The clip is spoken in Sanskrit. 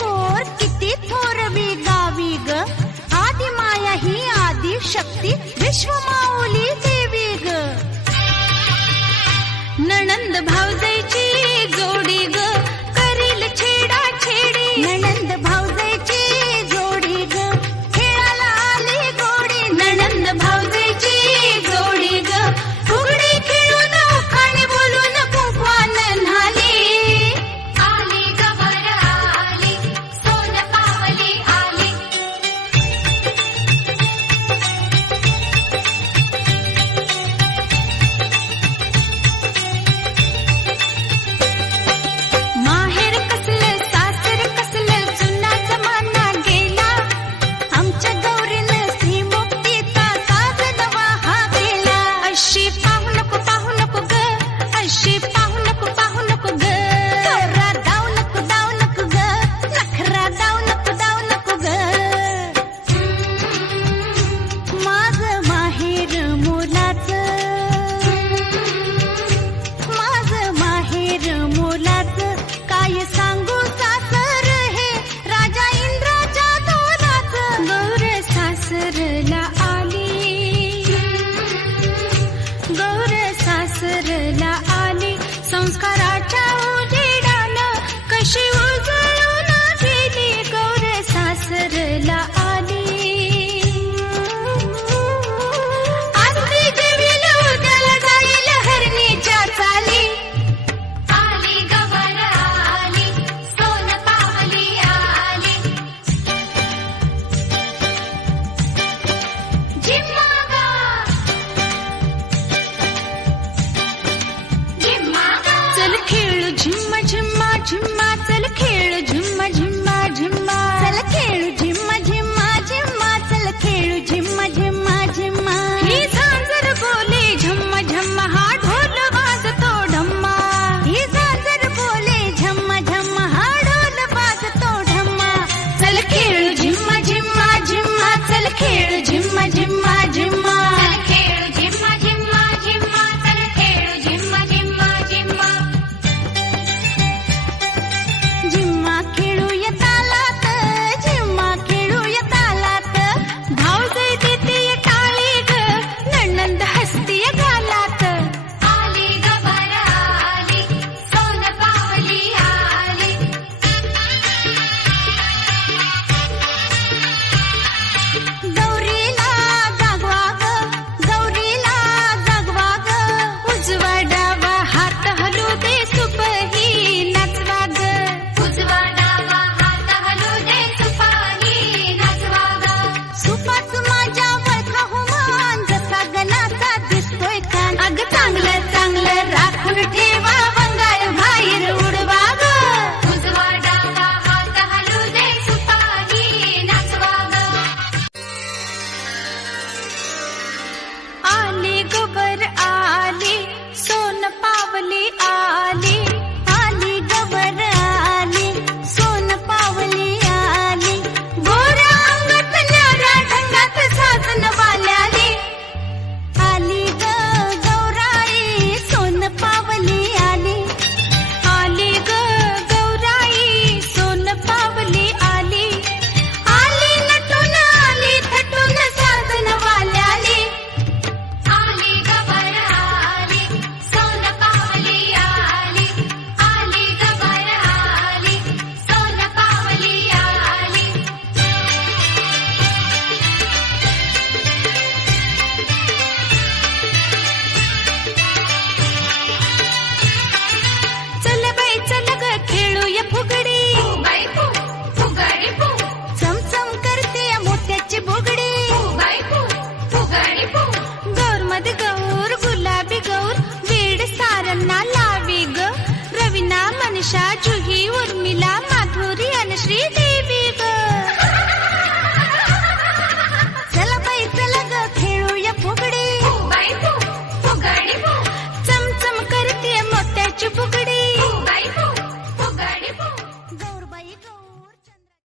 थोर किती थोरी गावि ग? आदि माया ही आदि शक्ती विश्व माौली देव ग। ननन्द भाव sheep Jimmy